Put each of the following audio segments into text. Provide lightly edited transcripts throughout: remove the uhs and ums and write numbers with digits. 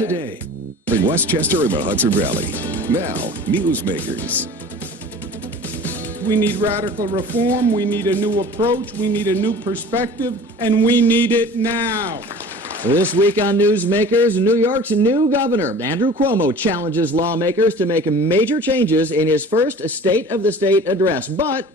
today in Westchester and the Hudson Valley. Now, Newsmakers. We need radical reform, we need a new approach, we need a new perspective, and we need it now. This week on Newsmakers, New York's new governor, Andrew Cuomo, challenges lawmakers to make major changes in his first State of the State address. But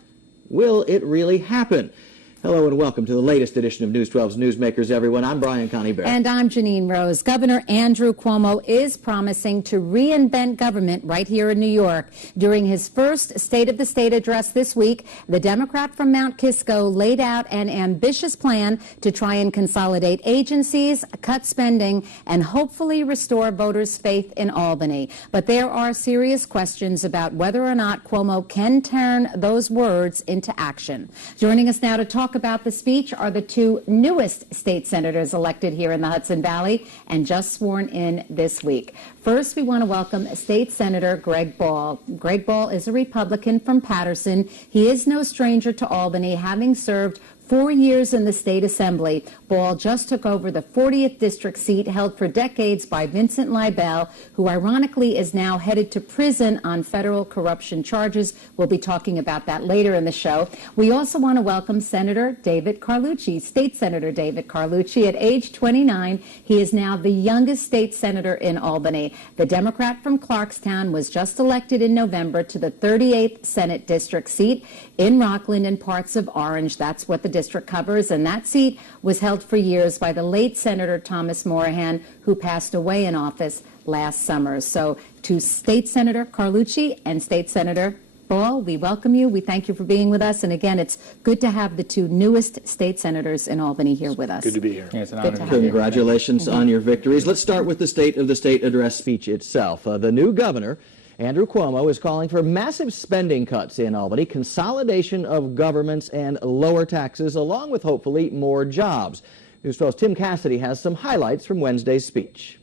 will it really happen? Hello and welcome to the latest edition of News 12's Newsmakers, everyone. I'm Brian Connybear. And I'm Janine Rose. Governor Andrew Cuomo is promising to reinvent government right here in New York. During his first State of the State address this week, the Democrat from Mount Kisco laid out an ambitious plan to try and consolidate agencies, cut spending, and hopefully restore voters' faith in Albany. But there are serious questions about whether or not Cuomo can turn those words into action. Joining us now to talk about the speech are the two newest state senators elected here in the Hudson Valley and just sworn in this week. First, we want to welcome State Senator Greg Ball. Greg Ball is a Republican from Patterson. He is no stranger to Albany, having served 4 years in the state assembly. Ball just took over the 40th district seat held for decades by Vincent Liebel, who ironically is now headed to prison on federal corruption charges. We'll be talking about that later in the show. We also want to welcome Senator David Carlucci, State Senator David Carlucci. At age 29, he is now the youngest state senator in Albany. The Democrat from Clarkstown was just elected in November to the 38th Senate district seat in Rockland and parts of Orange. That's what the district covers, and that seat was held for years by the late Senator Thomas Morahan, who passed away in office last summer. So to State Senator Carlucci and State Senator Ball, we welcome you. We thank you for being with us. And again, it's good to have the two newest state senators in Albany here with us. Good to be here. Yeah, it's an honor. Congratulations on your victories. Let's start with the State of the State address speech itself. The new governor, Andrew Cuomo, is calling for massive spending cuts in Albany, consolidation of governments, and lower taxes, along with hopefully more jobs. News 12's Tim Cassidy has some highlights from Wednesday's speech.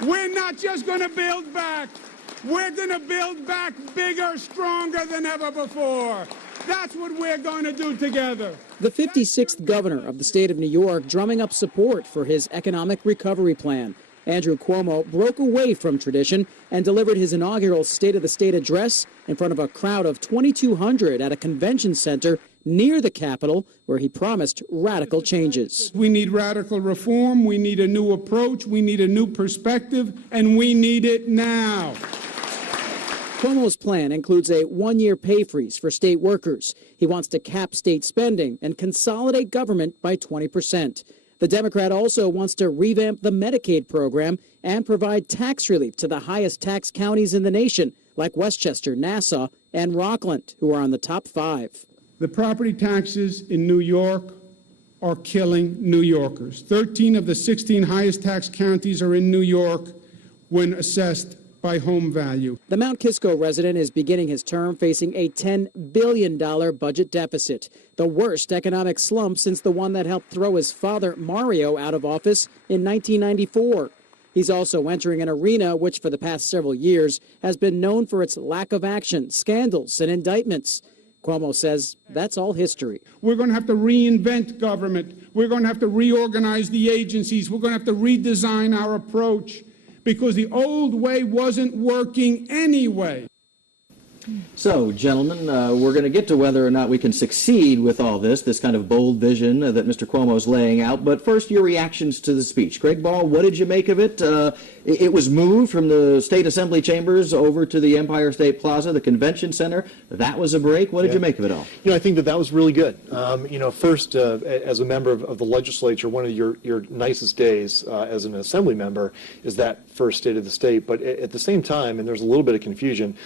We're not just going to build back. We're going to build back bigger, stronger than ever before. That's what we're going to do together. The 56th governor of the state of New York drumming up support for his economic recovery plan. Andrew Cuomo broke away from tradition and delivered his inaugural State of the State address in front of a crowd of 2,200 at a convention center near the Capitol, where he promised radical changes. We need radical reform, we need a new approach, we need a new perspective, and we need it now. Cuomo's plan includes a one-year pay freeze for state workers. He wants to cap state spending and consolidate government by 20%. The Democrat also wants to revamp the Medicaid program and provide tax relief to the highest tax counties in the nation, like Westchester, Nassau, and Rockland, who are on the top 5. The property taxes in New York are killing New Yorkers. 13 of the 16 highest tax counties are in New York when assessed by home value. The Mount Kisco resident is beginning his term facing a $10 billion budget deficit, the worst economic slump since the one that helped throw his father, Mario, out of office in 1994. He's also entering an arena which for the past several years has been known for its lack of action, scandals, and indictments. Cuomo says that's all history. We're going to have to reinvent government. We're going to have to reorganize the agencies. We're going to have to redesign our approach, because the old way wasn't working anyway. So, gentlemen, we're going to get to whether or not we can succeed with all this kind of bold vision that Mr. Cuomo is laying out. But first, your reactions to the speech. Greg Ball, what did you make of it? It was moved from the State Assembly chambers over to the Empire State Plaza, the Convention Center. That was a break. What did you make of it all? I think that was really good. First, as a member of the legislature, one of your nicest days as an Assembly member is that first State of the State. But at the same time, and there's a little bit of confusion,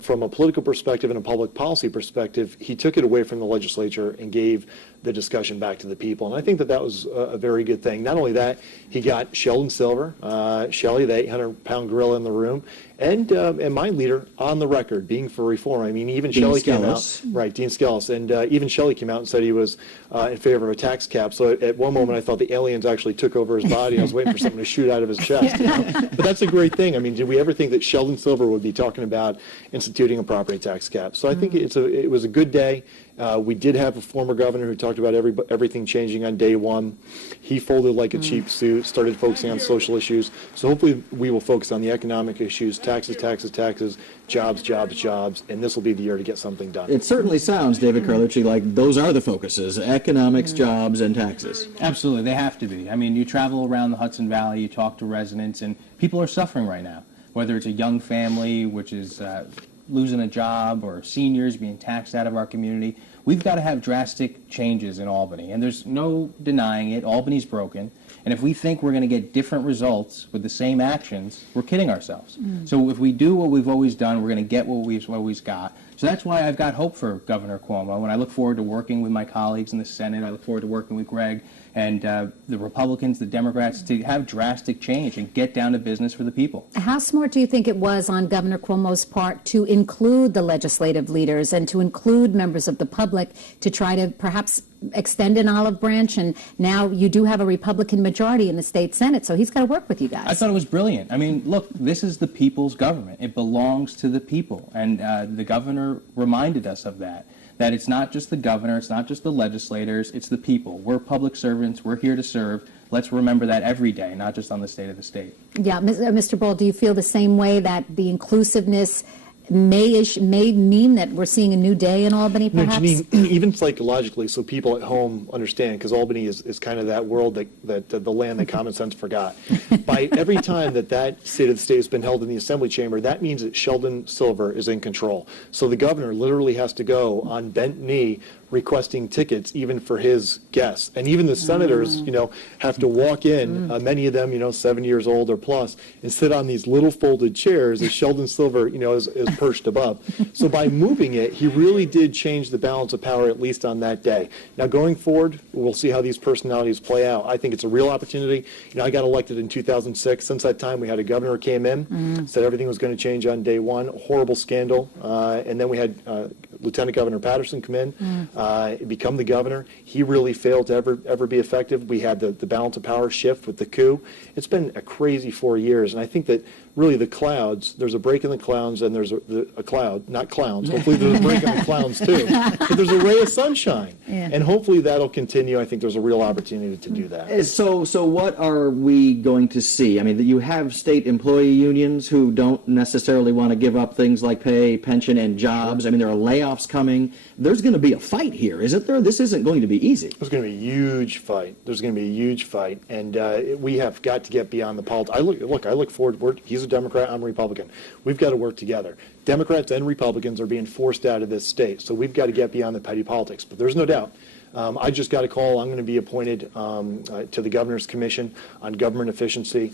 from a political perspective and a public policy perspective, he took it away from the legislature and gave the discussion back to the people. And I think that was a very good thing. Not only that, he got Sheldon Silver, Shelley, the 800-pound gorilla in the room, and my leader on the record being for reform. I mean, even Shelley came out, right, Dean Skelos, and even Shelley came out and said he was in favor of a tax cap. So at one moment I thought the aliens actually took over his body. I was waiting for something to shoot out of his chest. But that's a great thing. I mean, did we ever think that Sheldon Silver would be talking about instituting a property tax cap. So I think it was a good day. We did have a former governor who talked about everything changing on day one. He folded like a cheap suit, started focusing on social issues. So hopefully we will focus on the economic issues, taxes, jobs, and this will be the year to get something done. It certainly sounds, David Carlucci, like those are the focuses: economics, jobs, and taxes. Absolutely, they have to be. I mean, you travel around the Hudson Valley, you talk to residents, and people are suffering right now. Whether it's a young family, which is losing a job, or seniors being taxed out of our community, we've got to have drastic changes in Albany. And there's no denying it. Albany's broken. And if we think we're going to get different results with the same actions, we're kidding ourselves. So if we do what we've always done, we're going to get what we've always got. So that's why I've got hope for Governor Cuomo. And I look forward to working with my colleagues in the Senate. I look forward to working with Greg and the Republicans, the Democrats, to have drastic change and get down to business for the people. How smart do you think it was on Governor Cuomo's part to include the legislative leaders and to include members of the public to try to perhaps extend an olive branch? And now you do have a Republican majority in the state Senate, so he's got to work with you guys. I thought it was brilliant. I mean, look, this is the people's government. It belongs to the people. And the governor reminded us of that it's not just the governor, it's not just the legislators, it's the people. We're public servants. We're here to serve. Let's remember that every day, not just on the state of the state. Yeah, Mr. Bull, do you feel the same way, that the inclusiveness may mean that we're seeing a new day in Albany, perhaps? No, Janine, even psychologically, so people at home understand, because Albany is kind of that world that the land that common sense forgot. By every time that state of the state has been held in the assembly chamber, that means that Sheldon Silver is in control. So the governor literally has to go on bent knee requesting tickets even for his guests. And even the senators, have to walk in, many of them, 7 years old or plus, and sit on these little folded chairs as Sheldon Silver, is perched above. So by moving it, he really did change the balance of power, at least on that day. Now, going forward, we'll see how these personalities play out. I think it's a real opportunity. I got elected in 2006. Since that time, we had a governor who came in, said everything was going to change on day one, horrible scandal. And then we had Lieutenant Governor Patterson come in, become the governor. He really failed to ever be effective. We had the balance of power shift with the coup. It's been a crazy 4 years, and I think that really the clouds, there's a break in the clouds, and there's a cloud, not clowns. Hopefully there's a break in the clowns too. But there's a ray of sunshine, and hopefully that'll continue. I think there's a real opportunity to do that. So what are we going to see? I mean, you have state employee unions who don't necessarily want to give up things like pay, pension, and jobs. I mean, there are layoffs coming. There's going to be a fight here, isn't there? This isn't going to be easy. There's going to be a huge fight. And we have got to get beyond the politics. I look forward. He's a Democrat, I'm a Republican. We've got to work together. Democrats and Republicans are being forced out of this state, so we've got to get beyond the petty politics. But there's no doubt. I just got a call. I'm going to be appointed to the Governor's Commission on Government Efficiency,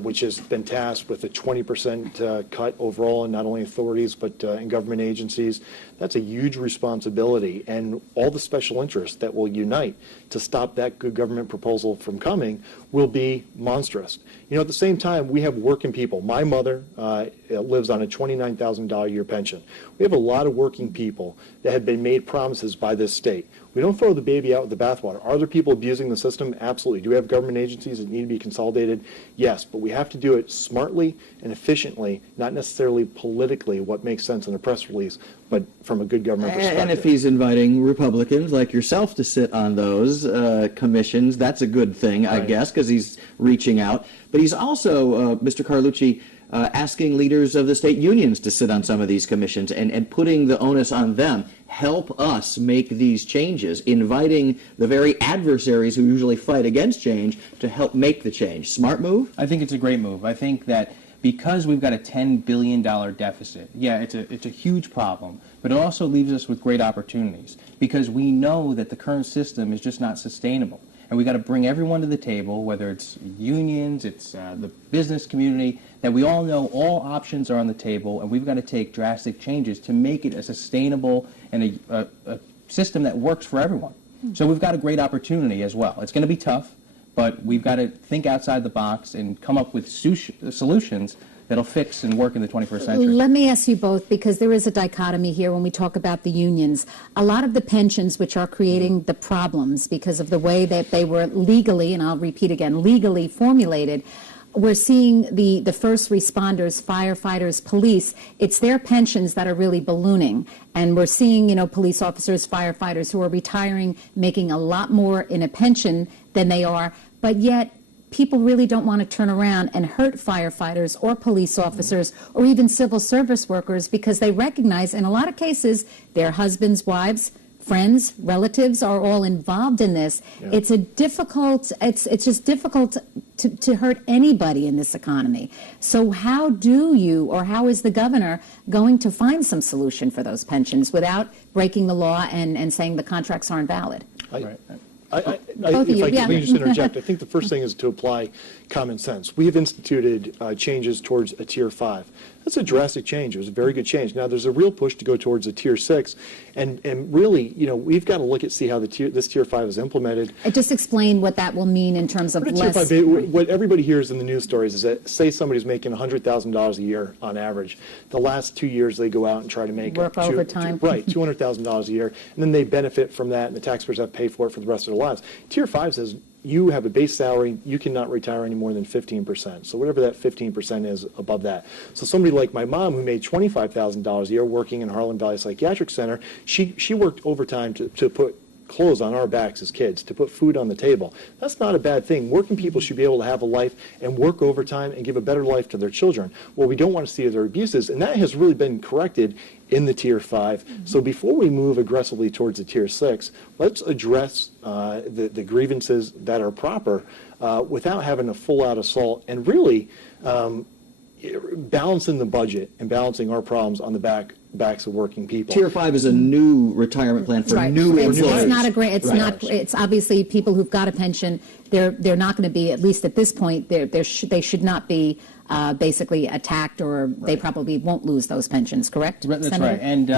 which has been tasked with a 20% cut overall in not only authorities but in government agencies. That's a huge responsibility, and all the special interests that will unite to stop that good government proposal from coming will be monstrous. At the same time, we have working people. My mother lives on a $29,000 a year pension. We have a lot of working people that have been made promises by this state. We don't throw the baby out with the bathwater. Are there people abusing the system? Absolutely. Do we have government agencies that need to be consolidated? Yes, but we have to do it smartly and efficiently, not necessarily politically, what makes sense in a press release, but from a good government perspective. And if he's inviting Republicans like yourself to sit on those commissions, that's a good thing, I guess, because he's reaching out. But he's also, Mr. Carlucci, asking leaders of the state unions to sit on some of these commissions and putting the onus on them. Help us make these changes, inviting the very adversaries who usually fight against change to help make the change. Smart move? I think it's a great move. I think that because we've got a $10 billion deficit, it's a huge problem, but it also leaves us with great opportunities because we know that the current system is just not sustainable. And we've got to bring everyone to the table, whether it's unions, it's the business community, that we all know all options are on the table, and we've got to take drastic changes to make it a sustainable and a system that works for everyone. So we've got a great opportunity as well. It's going to be tough, but we've got to think outside the box and come up with solutions that'll fix and work in the 21st century. Let me ask you both, because there is a dichotomy here when we talk about the unions. A lot of the pensions which are creating the problems because of the way that they were legally, and I'll repeat again, legally formulated, we're seeing the first responders, firefighters, police, it's their pensions that are really ballooning. And we're seeing, police officers, firefighters who are retiring, making a lot more in a pension than they are, but yet people really don't want to turn around and hurt firefighters or police officers or even civil service workers because they recognize in a lot of cases their husbands, wives, friends, relatives are all involved in this. Yeah. It's just difficult to hurt anybody in this economy. So how is the governor going to find some solution for those pensions without breaking the law and saying the contracts aren't valid? If I can just interject, I think the first thing is to apply common sense. We have instituted changes towards a Tier 5. That's a drastic change. It was a very good change. Now, there's a real push to go towards a Tier 6, and really, we've got to look at see how this Tier 5 is implemented. Just explain what that will mean in terms of less. Tier 5, what everybody hears in the news stories is that, say somebody's making $100,000 a year on average. The last 2 years, they go out and try to make work overtime. Right, $200,000 a year, and then they benefit from that, and the taxpayers have to pay for it for the rest of their lives. Tier 5 says, you have a base salary, you cannot retire any more than 15%. So whatever that 15% is above that. So somebody like my mom who made $25,000 a year working in Harlan Valley Psychiatric Center, she worked overtime to put clothes on our backs as kids, to put food on the table. That's not a bad thing. Working people should be able to have a life and work overtime and give a better life to their children. What we don't want to see are their abuses, and that has really been corrected in the Tier 5. So before we move aggressively towards the Tier 6, let's address the grievances that are proper without having a full-out assault and really balancing the budget and balancing our problems on the backs of working people. Tier 5 is a new retirement plan for new employees. It's not a great. It's not. It's obviously people who've got a pension. They're not going to be, at least at this point. They should not be basically attacked, or they probably won't lose those pensions. Correct? That's Senator? right. And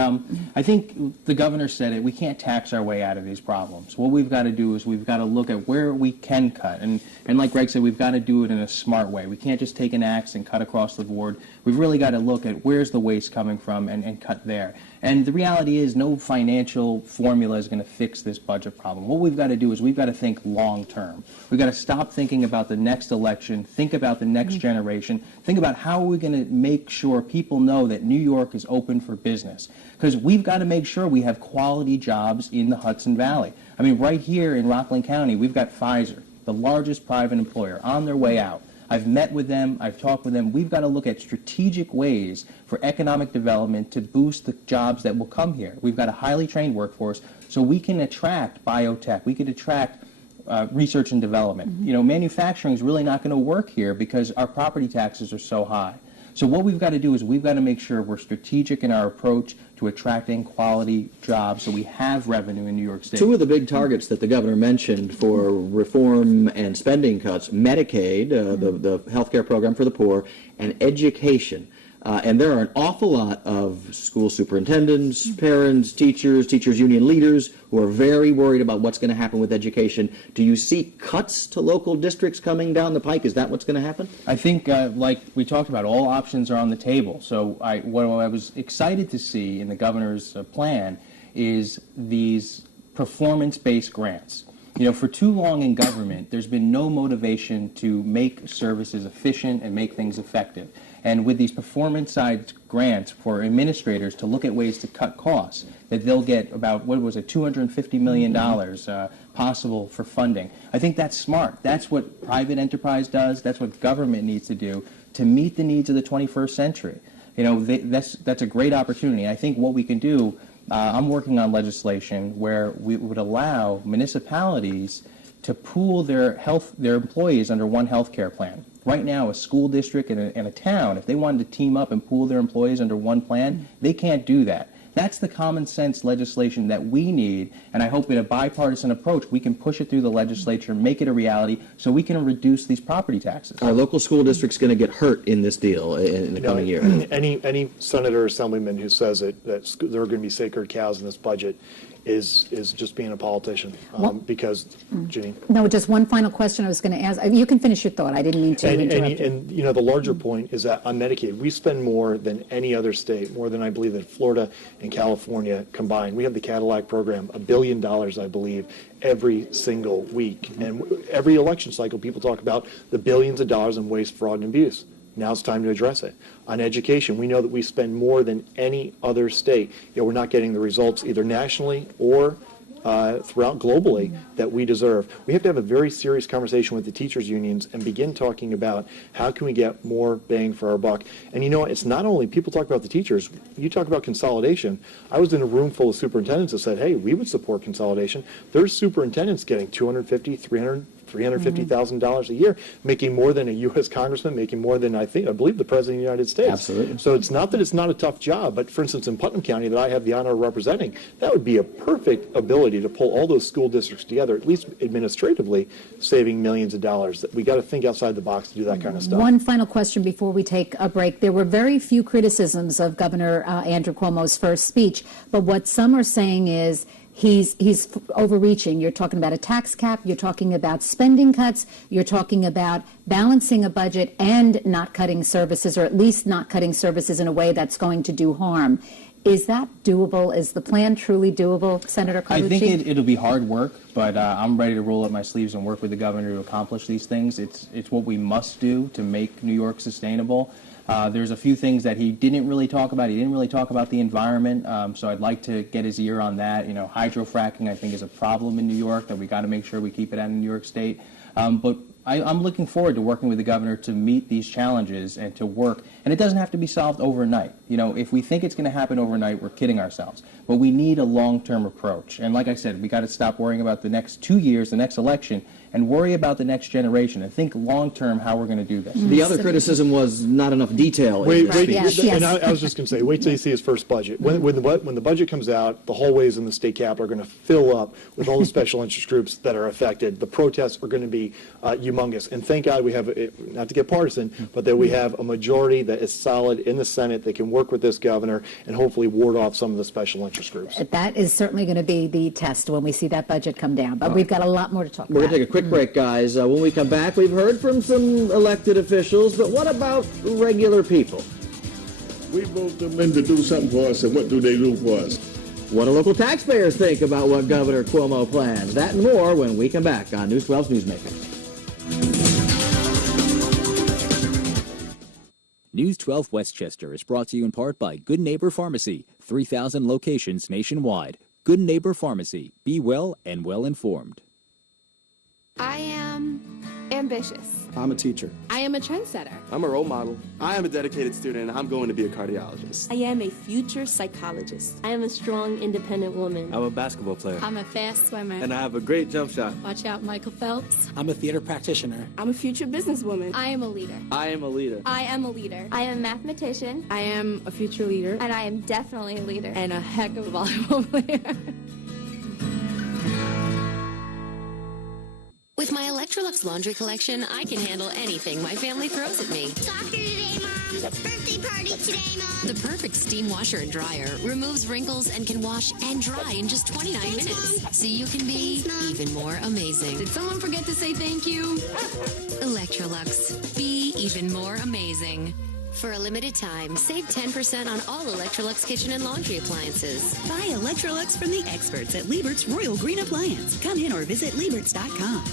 I think the governor said it. We can't tax our way out of these problems. What we've got to do is we've got to look at where we can cut, and like Greg said, we've got to do it in a smart way. We can't just take an axe and cut across the board. We've really got to look at where's the waste coming from and cut there. And the reality is no financial formula is going to fix this budget problem. What we've got to do is we've got to think long term. We've got to stop thinking about the next election, think about the next generation, think about how are we going to make sure people know that New York is open for business. Because we've got to make sure we have quality jobs in the Hudson Valley. I mean, right here in Rockland County, we've got Pfizer, the largest private employer, on their way out. I've met with them. I've talked with them. We've got to look at strategic ways for economic development to boost the jobs that will come here. We've got a highly trained workforce, so we can attract biotech. We could attract research and development. You know, manufacturing is really not going to work here because our property taxes are so high. So what we've got to do is we've got to make sure we're strategic in our approach to attracting quality jobs so we have revenue in New York State. Two of the big targets that the governor mentioned for reform and spending cuts, Medicaid, the health care program for the poor, and education. And there are an awful lot of school superintendents, parents, teachers union leaders who are very worried about what's going to happen with education. Do you see cuts to local districts coming down the pike? Is that what's going to happen? I think, like we talked about, all options are on the table. So what I was excited to see in the governor's plan is these performance-based grants. You know, for too long in government, there's been no motivation to make services efficient and make things effective. And with these performance-side grants for administrators to look at ways to cut costs, that they'll get about, what was it, $250 million possible for funding. I think that's smart. That's what private enterprise does. That's what government needs to do to meet the needs of the 21st century. You know, that's a great opportunity. I think what we can do, I'm working on legislation where we would allow municipalities to pool their employees under one health care plan. Right now, a school district and a town, if they wanted to team up and pool their employees under one plan, they can't do that. That's the common sense legislation that we need, and I hope in a bipartisan approach we can push it through the legislature, make it a reality, so we can reduce these property taxes. Are local school districts going to get hurt in this deal in the coming year? Any senator or assemblyman who says that there are going to be sacred cows in this budget is just being a politician. Because, Janine. No, just one final question I was going to ask. You can finish your thought. I didn't mean to interrupt you. And, the larger point is that on Medicaid, we spend more than any other state, more than I believe that Florida and California combined. We have the Cadillac program, $1 billion, I believe, every single week. And every election cycle, people talk about the billions of dollars in waste, fraud, and abuse. Now it's time to address it. On education, we know that we spend more than any other state. We're not getting the results either nationally or throughout globally that we deserve. We have to have a very serious conversation with the teachers' unions and begin talking about how can we get more bang for our buck. And it's not only people talk about the teachers. You talk about consolidation. I was in a room full of superintendents that said, hey, we would support consolidation. There's superintendents getting $250,000, $350,000 a year, making more than a U.S. congressman, making more than I believe the president of the United States. Absolutely. So it's not that it's not a tough job, but for instance, in Putnam County that I have the honor of representing, that would be a perfect ability to pull all those school districts together, at least administratively, saving millions of dollars. We got to think outside the box to do that kind of stuff. One final question before we take a break. There were very few criticisms of Governor Andrew Cuomo's first speech, but what some are saying is he's overreaching. You're talking about a tax cap. You're talking about spending cuts. You're talking about balancing a budget and not cutting services, or at least not cutting services in a way that's going to do harm. Is that doable? Is the plan truly doable, Senator Carlucci? I think it'll be hard work, but I'm ready to roll up my sleeves and work with the governor to accomplish these things. It's what we must do to make New York sustainable. There's a few things that he didn't really talk about. He didn't really talk about the environment, so I'd like to get his ear on that. Hydrofracking, I think, is a problem in New York that we got to make sure we keep it out in New York State. But I'm looking forward to working with the governor to meet these challenges and to work. And it doesn't have to be solved overnight. If we think it's going to happen overnight, we're kidding ourselves. But we need a long-term approach. And like I said, we got to stop worrying about the next 2 years, the next election, and worry about the next generation and think long-term how we're going to do this. The other criticism was not enough detail. Wait, Yes. and I was just going to say, wait till you see his first budget. When the budget comes out, the hallways in the state capitol are going to fill up with all the special interest groups that are affected. The protests are going to be humongous. And thank God we have, not to get partisan, but that we have a majority that is solid in the Senate that can work with this governor and hopefully ward off some of the special interest groups. That is certainly going to be the test when we see that budget come down. But we've got a lot more to talk about. We're going to take a quick break, guys. When we come back, we've heard from some elected officials, but what about regular people? We vote them in to do something for us, and what do they do for us? What do local taxpayers think about what Governor Cuomo plans? That and more when we come back on News 12's Newsmakers. News 12 Westchester is brought to you in part by Good Neighbor Pharmacy, 3,000 locations nationwide. Good Neighbor Pharmacy. Be well and well informed. I am ambitious. I'm a teacher. I am a trendsetter. I'm a role model. I am a dedicated student, and I'm going to be a cardiologist. I am a future psychologist. I am a strong, independent woman. I'm a basketball player. I'm a fast swimmer. And I have a great jump shot. Watch out, Michael Phelps. I'm a theater practitioner. I'm a future businesswoman. I am a leader. I am a leader. I am a leader. I am a mathematician. I am a future leader. And I am definitely a leader. And a heck of a volleyball player. With my Electrolux laundry collection, I can handle anything my family throws at me. Soccer today, Mom. Birthday party today, Mom. The perfect steam washer and dryer removes wrinkles and can wash and dry in just 29 minutes. Mom. So you can be even more amazing. Did someone forget to say thank you? Electrolux. Be even more amazing. For a limited time, save 10% on all Electrolux kitchen and laundry appliances. Buy Electrolux from the experts at Liebert's Royal Green Appliance. Come in or visit Lieberts.com.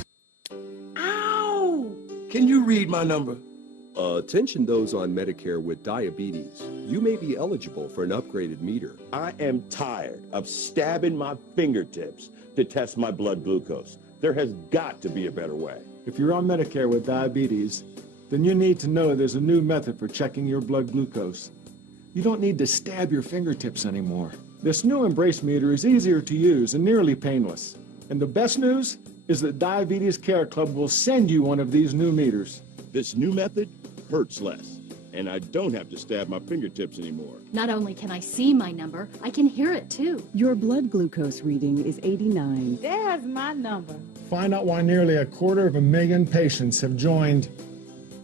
Ow! Can you read my number? Attention those on Medicare with diabetes. You may be eligible for an upgraded meter. I am tired of stabbing my fingertips to test my blood glucose. There has got to be a better way. If you're on Medicare with diabetes, then you need to know there's a new method for checking your blood glucose. You don't need to stab your fingertips anymore. This new Embrace meter is easier to use and nearly painless. And the best news is that Diabetes Care Club will send you one of these new meters. This new method hurts less, and I don't have to stab my fingertips anymore. Not only can I see my number, I can hear it too. Your blood glucose reading is 89. There's my number. Find out why nearly 250,000 patients have joined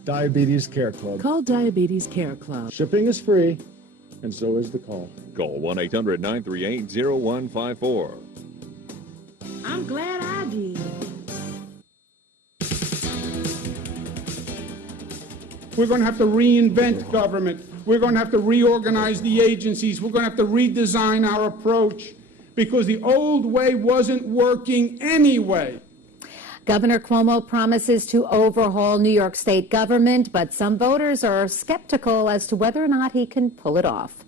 Diabetes Care Club. Call Diabetes Care Club. Shipping is free, and so is the call. Call 1-800-938-0154. I'm glad I did. We're going to have to reinvent government. We're going to have to reorganize the agencies. We're going to have to redesign our approach because the old way wasn't working anyway. Governor Cuomo promises to overhaul New York State government, but some voters are skeptical as to whether or not he can pull it off.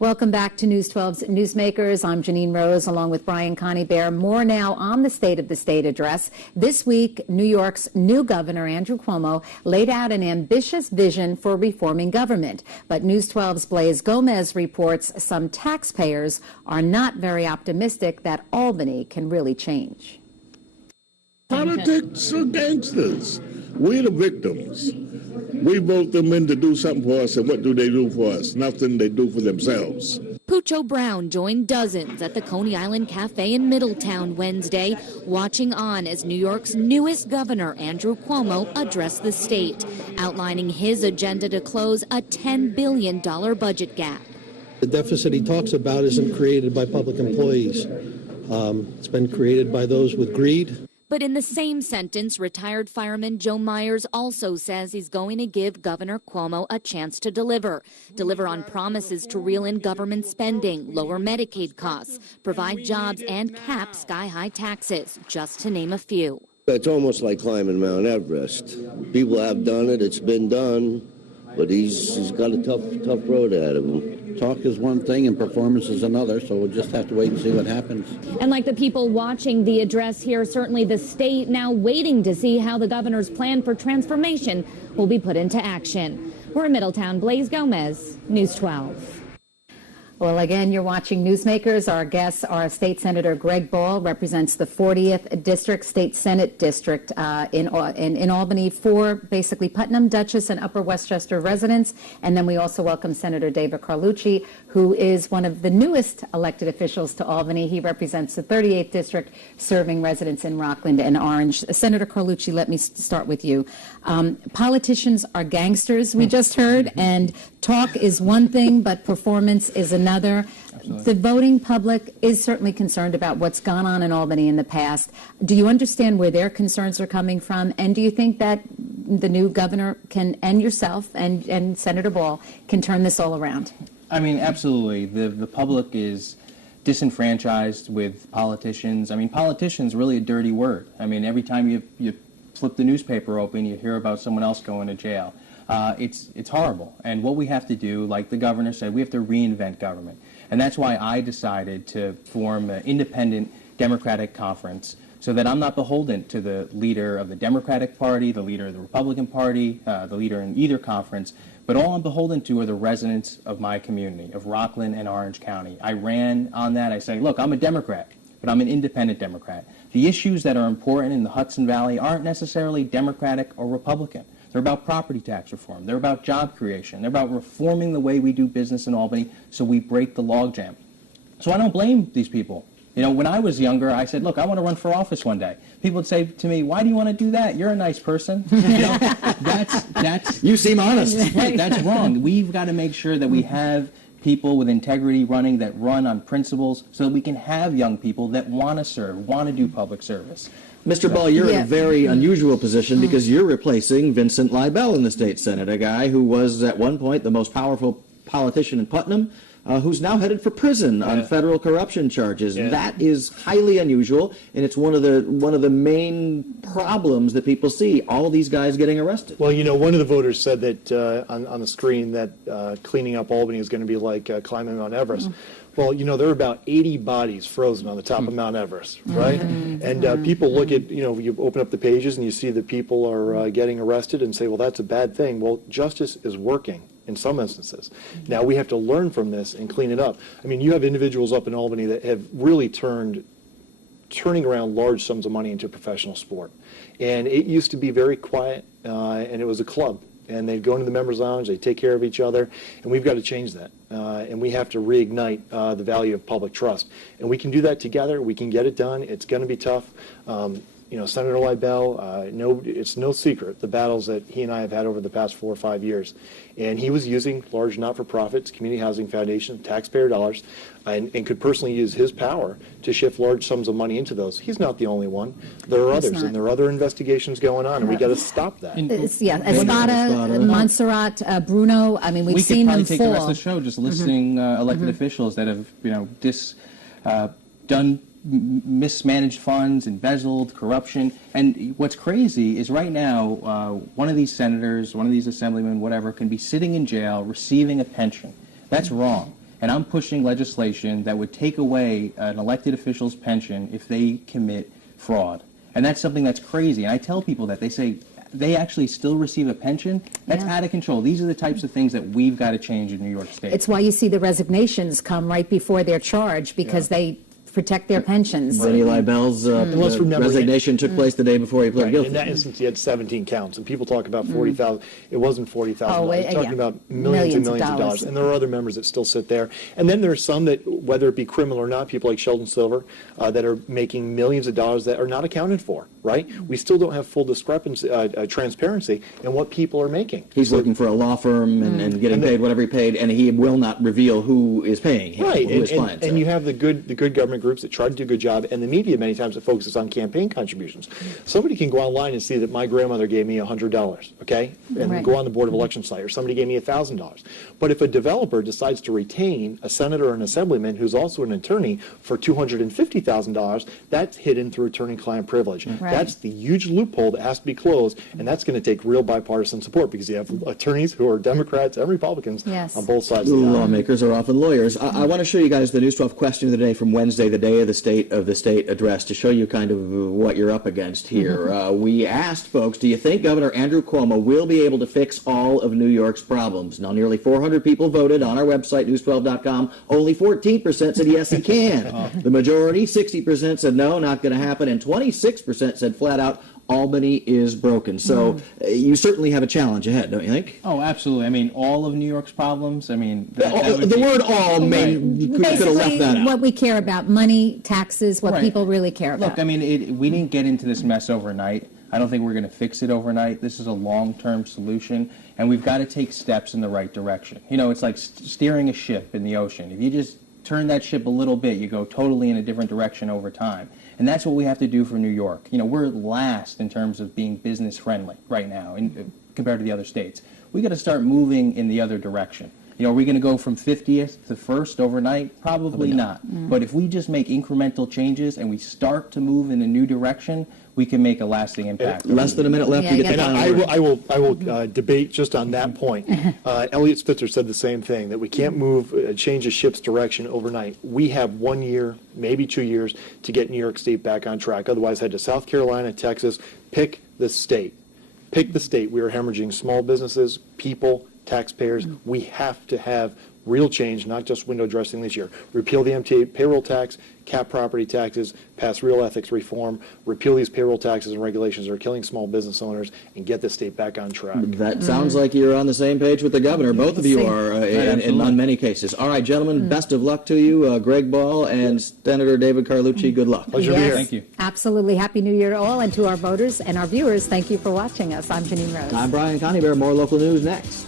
Welcome back to News 12's Newsmakers. I'm Janine Rose along with Brian Connybear. More now on the State of the State address. This week, New York's new governor, Andrew Cuomo, laid out an ambitious vision for reforming government. But News 12's Blaise Gomez reports some taxpayers are not very optimistic that Albany can really change. Politics are gangsters. We're the victims. We vote them in to do something for us, and what do they do for us? Nothing. They do for themselves. Pucho Brown joined dozens at the Coney Island Cafe in Middletown Wednesday, watching on as New York's newest governor, Andrew Cuomo, addressed the state, outlining his agenda to close a $10 billion budget gap. The deficit he talks about isn't created by public employees. It's been created by those with greed. But in the same sentence, retired fireman Joe Myers also says he's going to give Governor Cuomo a chance to deliver on promises to reel in government spending, lower Medicaid costs, provide jobs, and cap sky-high taxes, just to name a few. It's almost like climbing Mount Everest. People have done it, it's been done, but he's got a tough road ahead of him. Talk is one thing and performance is another, so we'll just have to wait and see what happens. And like the people watching the address here, certainly the state now waiting to see how the governor's plan for transformation will be put into action. We're in Middletown. Blaise Gomez, News 12. Well, again, you're watching Newsmakers. Our guests are State Senator Greg Ball, represents the 40th District, State Senate District in Albany for basically Putnam, Dutchess, and Upper Westchester residents. And then we also welcome Senator David Carlucci, who is one of the newest elected officials to Albany. He represents the 38th District, serving residents in Rockland and Orange. Senator Carlucci, let me start with you. Politicians are gangsters, we just heard, and talk is one thing, but performance is another. Absolutely. The voting public is certainly concerned about what's gone on in Albany in the past. Do you understand where their concerns are coming from? And do you think that the new governor can, and yourself and Senator Ball, can turn this all around? I mean, absolutely. The public is disenfranchised with politicians. I mean, politicians really a dirty word. I mean, every time you flip the newspaper open, you hear about someone else going to jail. It's horrible. And what we have to do, like the governor said, we have to reinvent government. And that's why I decided to form an independent Democratic conference so that I'm not beholden to the leader of the Democratic Party, the leader of the Republican Party, the leader in either conference, but all I'm beholden to are the residents of my community, of Rockland and Orange County. I ran on that. I say, look, I'm a Democrat, but I'm an independent Democrat. The issues that are important in the Hudson Valley aren't necessarily Democratic or Republican. They're about property tax reform. They're about job creation. They're about reforming the way we do business in Albany so we break the logjam. So I don't blame these people. You know, when I was younger, I said, look, I want to run for office one day. People would say to me, why do you want to do that? You're a nice person. You know, that's you seem honest. Right, that's wrong. We've got to make sure that we have people with integrity running, that run on principles, so that we can have young people that want to serve, want to do public service. Mr. Ball, you're in a very unusual position because you're replacing Vincent Leibel in the state Senate, a guy who was at one point the most powerful politician in Putnam, who's now headed for prison on federal corruption charges. That is highly unusual, and it's one of the main problems that people see, all these guys getting arrested. Well, you know, one of the voters said that on the screen that cleaning up Albany is going to be like climbing Mount Everest. Well, you know, there are about 80 bodies frozen on the top of Mount Everest, right? And people look at, you know, you open up the pages and you see that people are getting arrested and say, well, that's a bad thing. Well, justice is working in some instances. Now we have to learn from this and clean it up. I mean, you have individuals up in Albany that have really turning around large sums of money into professional sport. And it used to be very quiet, and it was a club. And they'd go into the members' lounge, they'd take care of each other, and we've got to change that. And we have to reignite the value of public trust. And we can do that together. We can get it done. It's going to be tough. Senator Leibel, it's no secret the battles that he and I have had over the past 4 or 5 years. And he was using large not-for-profits, community housing foundations, taxpayer dollars, and could personally use his power to shift large sums of money into those. He's not the only one. There are others, and there are other investigations going on, and we got to stop that. Espada, Montserrat, Bruno. I mean, we've seen them fall. We could probably take the rest of the show just listing elected officials that have, done mismanaged funds, embezzled, corruption. And what's crazy is right now, one of these senators, one of these assemblymen, whatever, can be sitting in jail receiving a pension. That's wrong. And I'm pushing legislation that would take away an elected official's pension if they commit fraud. And that's something that's crazy. And I tell people that. They say they actually still receive a pension. That's out of control. These are the types of things that we've got to change in New York State. It's why you see the resignations come right before their charge, because they protect their pensions. Benny Leibel's resignation took place the day before he pled guilty. In that instance, he had 17 counts, and people talk about 40,000. It wasn't 40,000. We're talking about millions and millions of dollars. And there are other members that still sit there. And then there are some that, whether it be criminal or not, people like Sheldon Silver, that are making millions of dollars that are not accounted for, right? We still don't have full discrepancy, transparency in what people are making. He's looking for a law firm and getting paid whatever he paid, and he will not reveal who is paying him, right? Who his clients are. And you have the good government groups that try to do a good job, and the media many times that focuses on campaign contributions. Somebody can go online and see that my grandmother gave me $100, okay, and go on the Board of Election site, or somebody gave me $1,000. But if a developer decides to retain a senator or an assemblyman who's also an attorney for $250,000, that's hidden through attorney-client privilege. That's the huge loophole that has to be closed, and that's going to take real bipartisan support, because you have attorneys who are Democrats and Republicans on both sides of the aisle. Lawmakers are often lawyers. I want to show you guys the News 12 question of the day from Wednesday, the day of the State address, to show you kind of what you're up against here. We asked folks, do you think Governor Andrew Cuomo will be able to fix all of New York's problems? Now, nearly 400 people voted on our website, news12.com. Only 14% said yes, he can. The majority, 60%, said no, not going to happen, and 26% said flat out, Albany is broken. So you certainly have a challenge ahead, don't you think? Oh, absolutely. I mean, all of New York's problems. I mean, the word "all" you could have left that out. What we care about: money, taxes, what people really care about. Look, I mean, we didn't get into this mess overnight. I don't think we're going to fix it overnight. This is a long-term solution, and we've got to take steps in the right direction. You know, it's like steering a ship in the ocean. If you just turn that ship a little bit, you go totally in a different direction over time. And that's what we have to do for New York. You know, we're last in terms of being business friendly right now compared to the other states. We got to start moving in the other direction. You know, are we going to go from 50th to 1st overnight? Probably not. But if we just make incremental changes and we start to move in a new direction, we can make a lasting impact. Less than a minute left. I will debate just on that point. Elliot Spitzer said the same thing, that we can't change a ship's direction overnight. We have 1 year, maybe 2 years, to get New York State back on track. Otherwise, head to South Carolina, Texas. Pick the state. Pick the state. We are hemorrhaging small businesses, people, taxpayers. We have to have real change, not just window dressing this year. Repeal the MTA payroll tax, cap property taxes, pass real ethics reform, repeal these payroll taxes and regulations that are killing small business owners, and get the state back on track. That sounds like you're on the same page with the governor. Both of you are in many cases. All right, gentlemen, best of luck to you. Greg Ball and Senator David Carlucci, good luck. Pleasure to be here. Thank you. Absolutely. Happy New Year to all, and to our voters and our viewers, thank you for watching us. I'm Janine Rose. I'm Brian Connybear. More local news next.